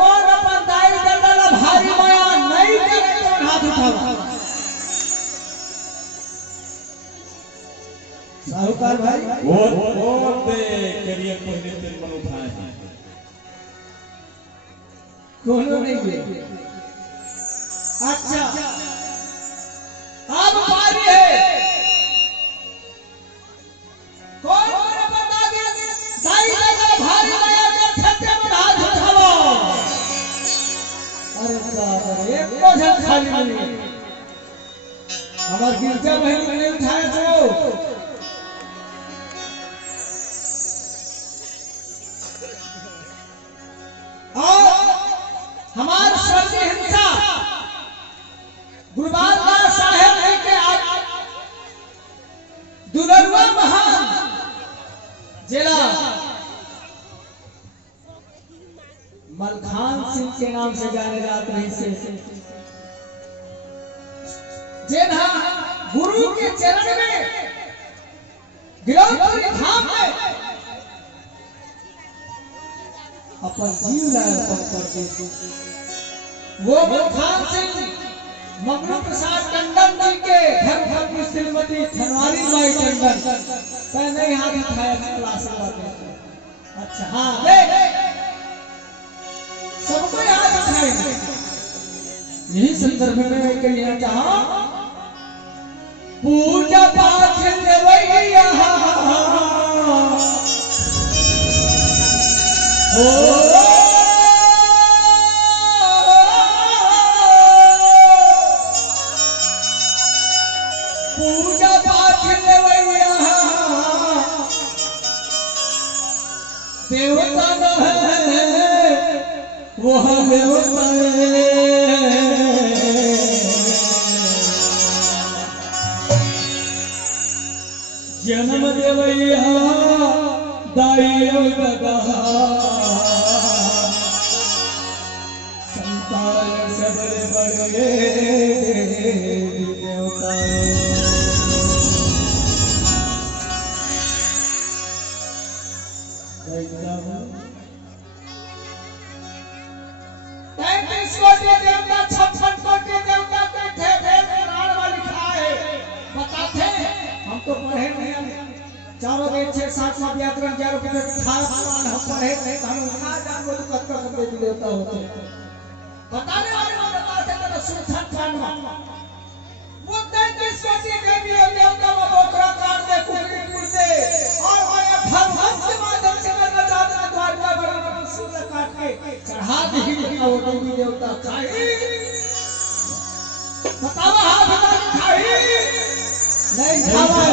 कौन अपन दाई ददला भारी माया नहीं करे तो हाथ उठावा। साहूकार भाई वो दे करिए पहले तेल मन उठाए कोनो नहीं है। अच्छा अब बारी है कौन कौन बता दे दाई ददला भारी माया के छत्ते में हाथ उठावा। अरे बाबा एक को जन खाली नहीं हमार गिरजा बहन ने उठाया जो हमारे स्वर्गीय हिंसा गुरुबाल दास साहेब जी के दुलरुआ महान जिला मलखान सिंह के नाम से जाने जाते हैं से जिन्हा गुरु के चरण में गिरौदपुरी धाम में अपन जीव अर्पण करके वो मलखान सिंह मंगलू प्रसाद टंडन जी के धर्मपत्नी श्रीमती छनवारी बाई टंडन पहले ही हाथ उठाया क्लास में। अच्छा हाँ ले सबको हाथ उठाए। यही संदर्भ में कहना चाहा पूजा पाठ देवैया पूजा पाठ देवैया देवता न है वह देवता जन्म देवैया दाई गदा संतान सबरे बड़े देवता। तैंतीस कोटि देवता 56 कोटि देवता बैठे वेद पुराण में लिखा है बताते हम तो पढ़े नहीं चारों वेद 6-7 व्याकरण 11 18 पुराण हम पढ़े नहीं हम ना जानबो तो कत कत देवता होते बताने वाले में बताते तो सुरक्षण कांड में वो 33 कोटि देवी और देवता में बोकरा काट दे कुकरी कुट दे और वो भगवान के माध्यम से करना चाहते हैं द्वारका बड़ा सूर्य काट के चढ़ा दी वो देवी देवता खाई बताओ हाथ उठा खाई नहीं खावा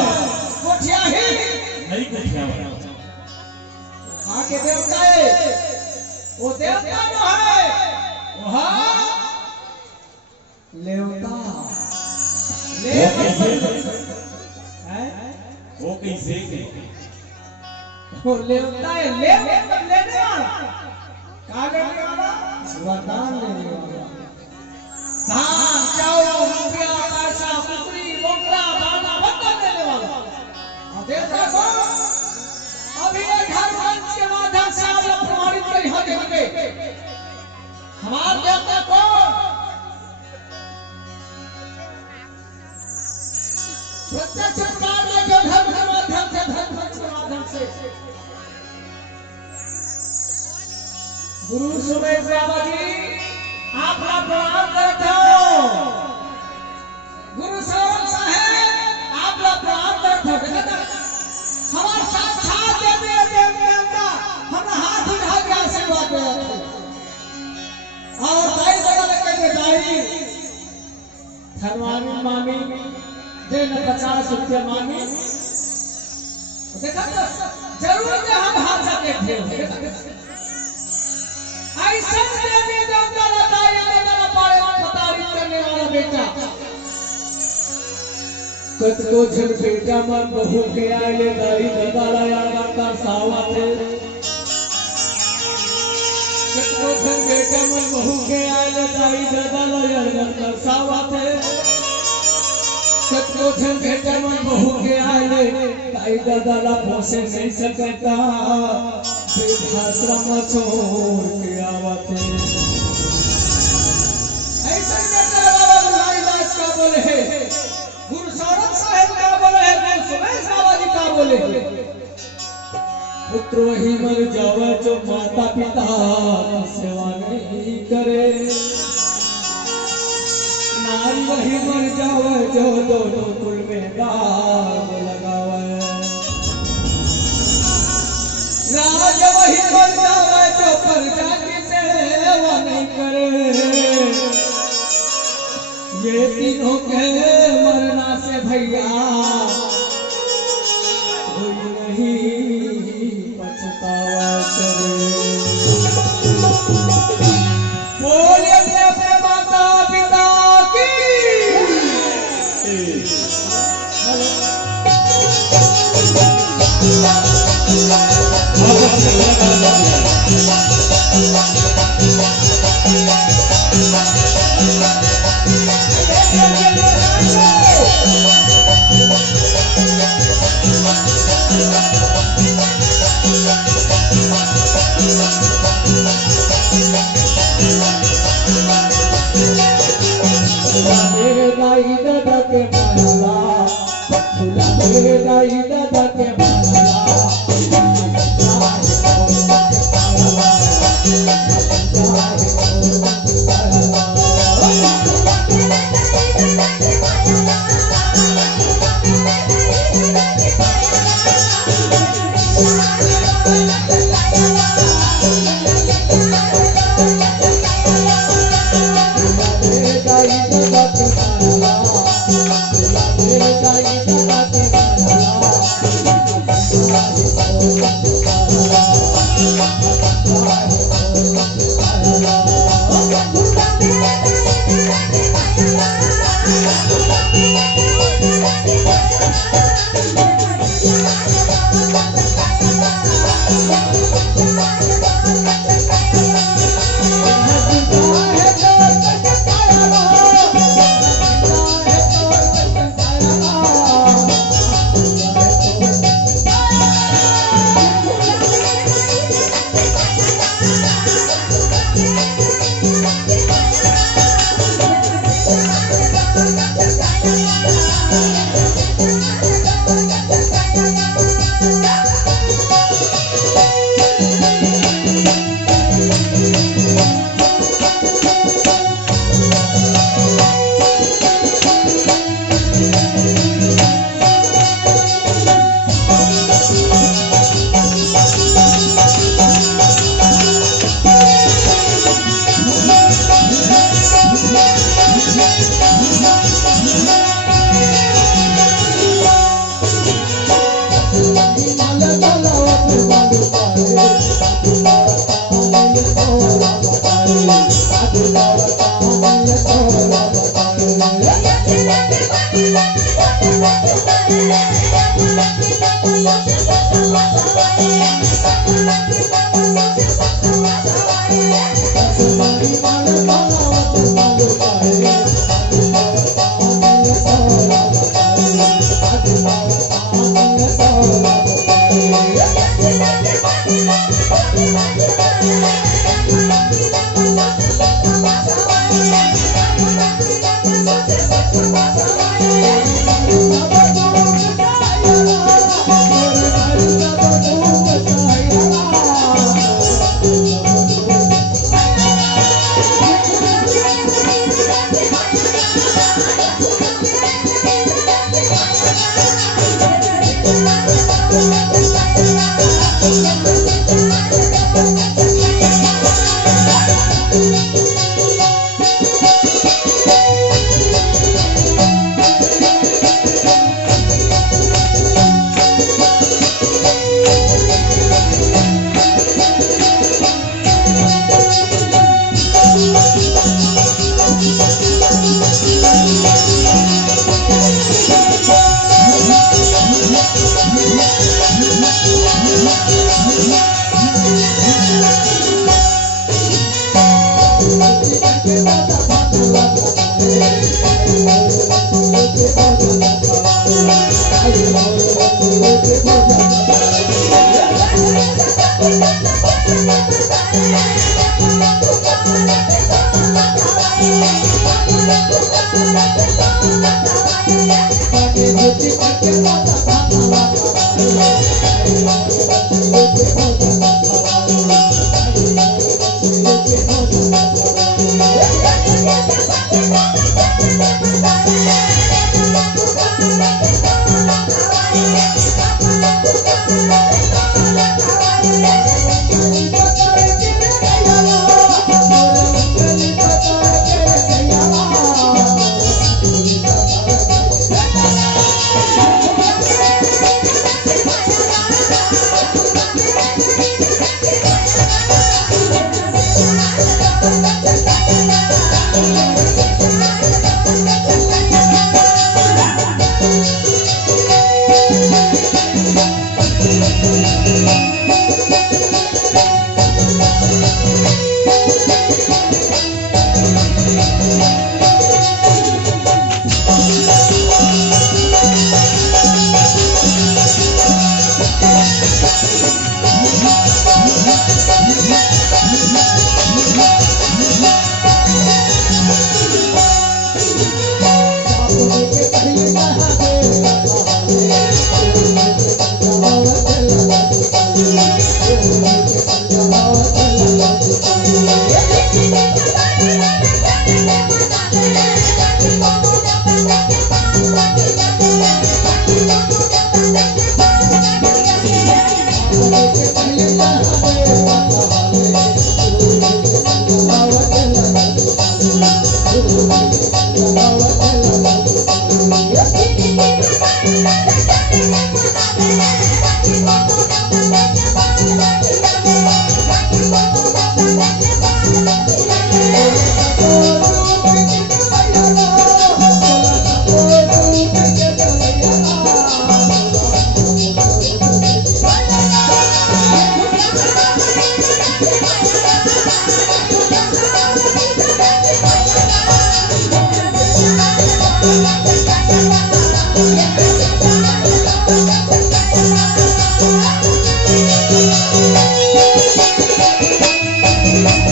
कोठिया ही नहीं कोठिया वहां के देवता है वो देवता न है वहां लेवता वो कैसे वो लेवता है लेने वाला क्या लेने वाला वरदान लेने वाला धान चावल रुपया पैसा कुकरी बोकरा बाना वरदान देने वाला। और देवता को अभी घर मंच के माध्यम से आप लोग प्रमाणित करी होंगे हमारे देवता को प्रत्यक्ष प्रकार में जो धर्म के माध्यम से धर्म मंच के माध्यम से गुरु सुमेश बाबा जी आप लोग प्रणाम करते हो। गुरु साहब आप लोग प्रणाम करते हो। हमारे साक्षात देवता हम हाथ उठा के आशीर्वाद देते और दाई बदल के दाई धनवानी मामी दिन 50 रुपया मामी देखा तो जरूर में हम हाथ जाके थे ऐसा देवी देवता दाई ददला पारे प्रताड़ित करने वाला बेटा कत को झन बेटा मन बहू के आए दाई ददला यार का सावा थे कत को झन बेटा मन बहू के आए दाई ददला यार का सावा थे कतो झन बेटा मन बहू के आए दाई ददला पोसे नहीं सकता वृद्धाश्रम छोड़ के आवते। वही मर जावे जो माता पिता की सेवा नहीं करे। नारी वही मर जावे जो दोनों कुल में दाग लगावे। राज वही मर जावे जो प्रजा की सेवा नहीं करे। ये तीनों के मरना से भैया कोई नहीं पछतावा करे। बोले अपने माता पिता की दाई दादा के माला, दाई दादा के माला।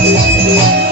Thank you.